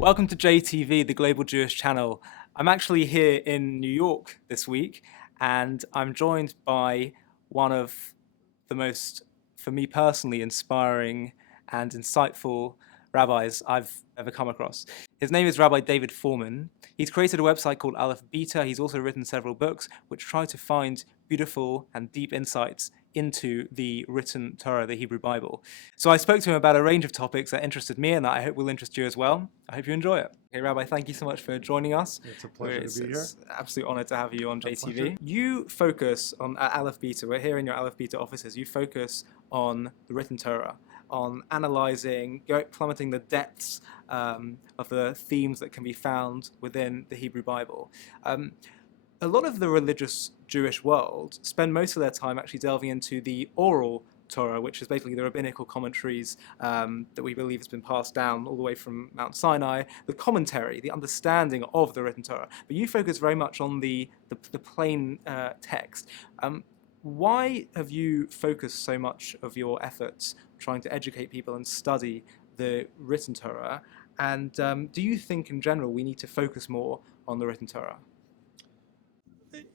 Welcome to JTV, the Global Jewish Channel. I'm actually here in New York this week, and I'm joined by one of the most, for me personally, inspiring and insightful rabbis I've ever come across. His name is Rabbi David Fohrman. He's created a website called Aleph Beta. He's also written several books which try to find beautiful and deep insights into the written Torah, the Hebrew Bible. So I spoke to him about a range of topics that interested me and that I hope will interest you as well. I hope you enjoy it. Okay, Rabbi, thank you so much for joining us. It's a pleasure to be here. It's an absolute honor to have you on JTV. Pleasure. You focus on, at Aleph Beta, we're here in your Aleph Beta offices, you focus on the written Torah, on analyzing, plummeting the depths of the themes that can be found within the Hebrew Bible. A lot of the religious Jewish world spend most of their time actually delving into the oral Torah, which is basically the rabbinical commentaries that we believe has been passed down all the way from Mount Sinai, the commentary, the understanding of the written Torah. But you focus very much on the plain text. Why have you focused so much of your efforts trying to educate people and study the written Torah? And do you think in general we need to focus more on the written Torah?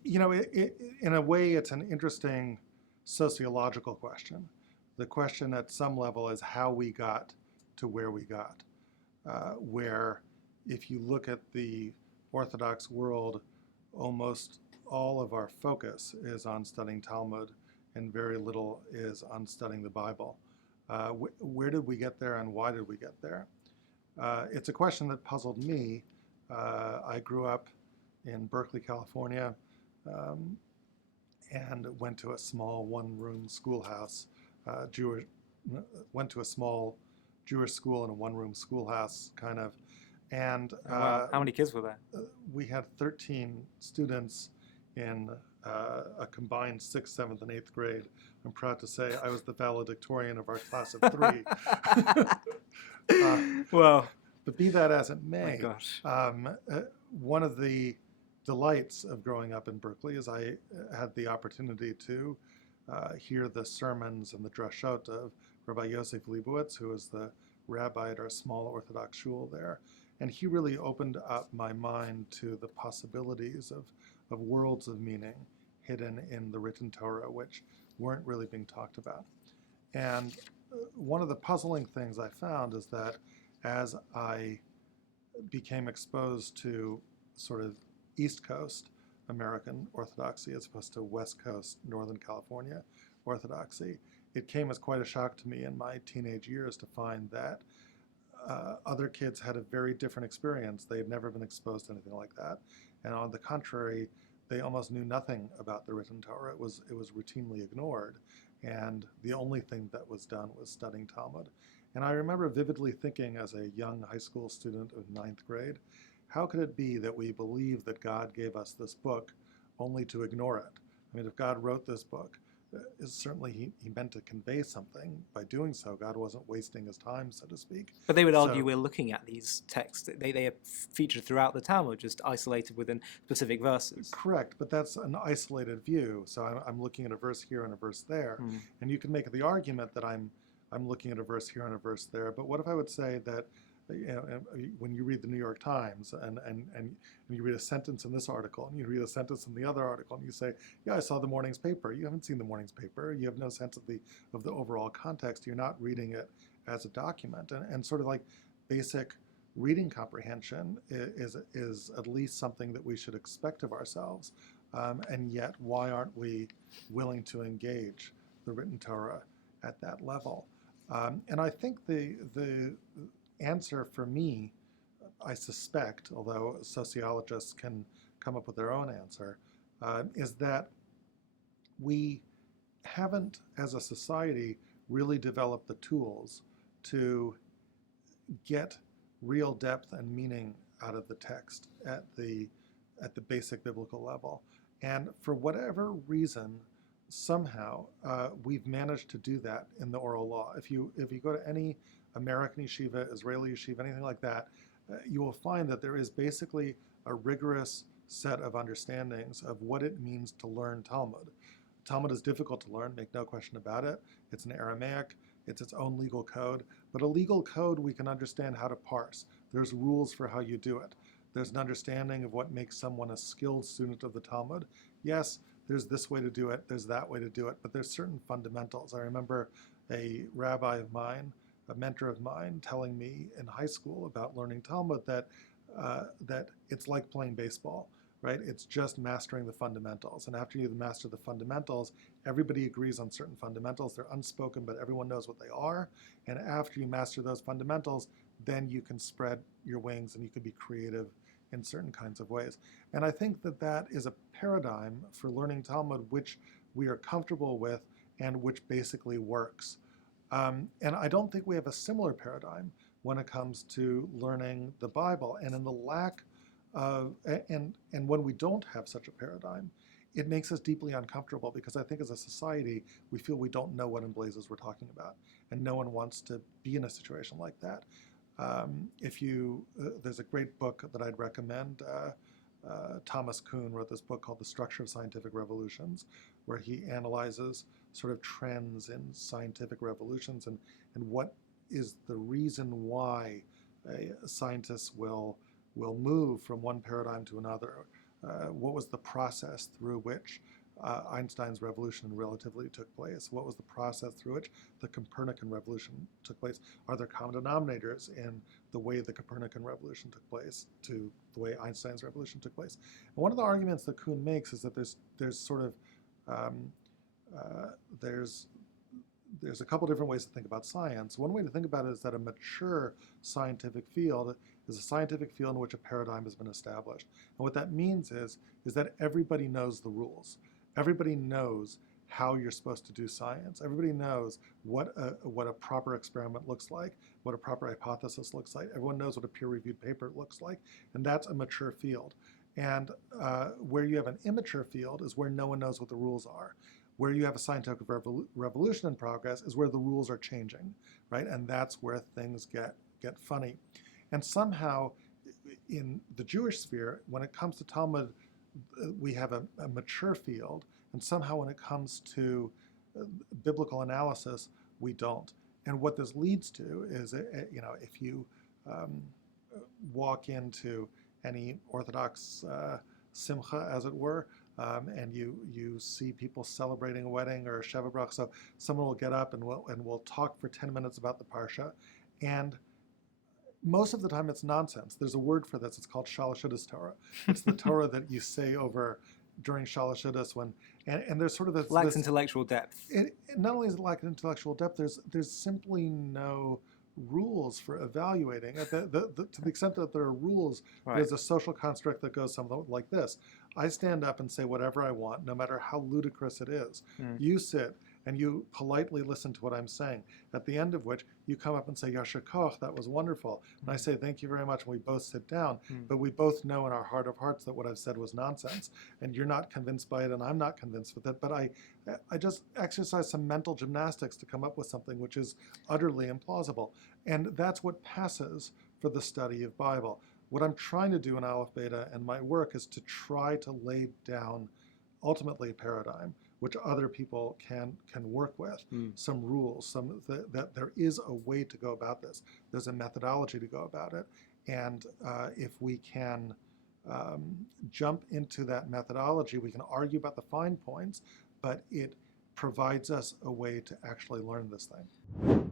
You know, in a way, it's an interesting sociological question. The question at some level is how we got to where we got, where if you look at the Orthodox world, almost all of our focus is on studying Talmud and very little is on studying the Bible. Where did we get there and why did we get there? It's a question that puzzled me. I grew up in Berkeley, California, and went to a small one-room schoolhouse, went to a small Jewish school in a one-room schoolhouse, kind of. And wow. How many kids were there? We had 13 students in a combined 6th, 7th, and 8th grade. I'm proud to say I was the valedictorian of our class of 3. Well, but be that as it may, my gosh. One of the delights of growing up in Berkeley is I had the opportunity to hear the sermons and the drashot of Rabbi Yosef Leibowitz, who is the rabbi at our small Orthodox shul there. And he really opened up my mind to the possibilities of worlds of meaning hidden in the written Torah, which weren't really being talked about. And one of the puzzling things I found is that as I became exposed to sort of East Coast American Orthodoxy as opposed to West Coast Northern California Orthodoxy, it came as quite a shock to me in my teenage years to find that other kids had a very different experience. They had never been exposed to anything like that. And on the contrary, they almost knew nothing about the written Torah. It was routinely ignored. And the only thing that was done was studying Talmud. And I remember vividly thinking as a young high school student of 9th grade, how could it be that we believe that God gave us this book only to ignore it? I mean, if God wrote this book, certainly he meant to convey something. By doing so, God wasn't wasting his time, so to speak. But they would argue we're looking at these texts. They are featured throughout the Talmud, just isolated within specific verses. Correct, but that's an isolated view. So I'm looking at a verse here and a verse there. And you can make the argument that I'm looking at a verse here and a verse there. But what if I would say that when you read the New York Times and you read a sentence in this article and you read a sentence in the other article and you say, yeah, I saw the morning's paper. You haven't seen the morning's paper. You have no sense of the overall context. You're not reading it as a document. And sort of like basic reading comprehension is at least something that we should expect of ourselves. And yet, why aren't we willing to engage the written Torah at that level? And I think the answer for me, I suspect, although sociologists can come up with their own answer, is that we haven't, as a society, really developed the tools to get real depth and meaning out of the text at the basic biblical level. And for whatever reason, somehow we've managed to do that in the oral law. If you go to any American yeshiva, Israeli yeshiva, anything like that, you will find that there is basically a rigorous set of understandings of what it means to learn Talmud. Talmud is difficult to learn, make no question about it. It's an Aramaic, it's its own legal code, but a legal code we can understand how to parse. There's rules for how you do it. There's an understanding of what makes someone a skilled student of the Talmud. Yes, there's this way to do it, there's that way to do it, but there's certain fundamentals. I remember a rabbi of mine, a mentor of mine, telling me in high school about learning Talmud that it's like playing baseball, right? It's just mastering the fundamentals. And after you master the fundamentals, everybody agrees on certain fundamentals. They're unspoken, but everyone knows what they are. And after you master those fundamentals, then you can spread your wings and you can be creative in certain kinds of ways. And I think that that is a paradigm for learning Talmud which we are comfortable with and which basically works. And I don't think we have a similar paradigm when it comes to learning the Bible. And in the lack of, and when we don't have such a paradigm, it makes us deeply uncomfortable because I think as a society, we feel we don't know what in blazes we're talking about. And no one wants to be in a situation like that. There's a great book that I'd recommend. Thomas Kuhn wrote this book called The Structure of Scientific Revolutions, where he analyzes sort of trends in scientific revolutions and what is the reason why scientists will move from one paradigm to another. What was the process through which Einstein's revolution in relativity took place? What was the process through which the Copernican revolution took place? Are there common denominators in the way the Copernican revolution took place to the way Einstein's revolution took place? And one of the arguments that Kuhn makes is that there's sort of there's a couple different ways to think about science. One way to think about it is that a mature scientific field is a scientific field in which a paradigm has been established. And what that means is that everybody knows the rules. Everybody knows how you're supposed to do science. Everybody knows what a proper experiment looks like, what a proper hypothesis looks like. Everyone knows what a peer-reviewed paper looks like, and that's a mature field. And where you have an immature field is where no one knows what the rules are. Where you have a scientific revolution in progress is where the rules are changing, right? And that's where things get funny. And somehow, in the Jewish sphere, when it comes to Talmud, we have a mature field, and somehow when it comes to biblical analysis, we don't. And what this leads to is, if you walk into any Orthodox simcha, as it were, and you see people celebrating a wedding or a Sheva Brach, so someone will get up and we'll talk for 10 minutes about the Parsha, and most of the time it's nonsense. There's a word for this. It's called Shalashudas Torah. It's the Torah that you say over during Shalashudas and there's sort of this lacks intellectual depth. Not only is it lack intellectual depth, there's simply no rules for evaluating. To the extent that there are rules, right. There's a social construct that goes something like this. I stand up and say whatever I want, no matter how ludicrous it is. You sit and you politely listen to what I'm saying, at the end of which you come up and say, Yasher Koch, that was wonderful. And I say, thank you very much, and we both sit down. But we both know in our heart of hearts that what I've said was nonsense, and you're not convinced by it, and I'm not convinced with it. But I just exercise some mental gymnastics to come up with something which is utterly implausible. And that's what passes for the study of Bible. What I'm trying to do in Aleph Beta and my work is to try to lay down ultimately a paradigm which other people can work with, some rules, that there is a way to go about this. There's a methodology to go about it. And if we can jump into that methodology, we can argue about the fine points, but it provides us a way to actually learn this thing.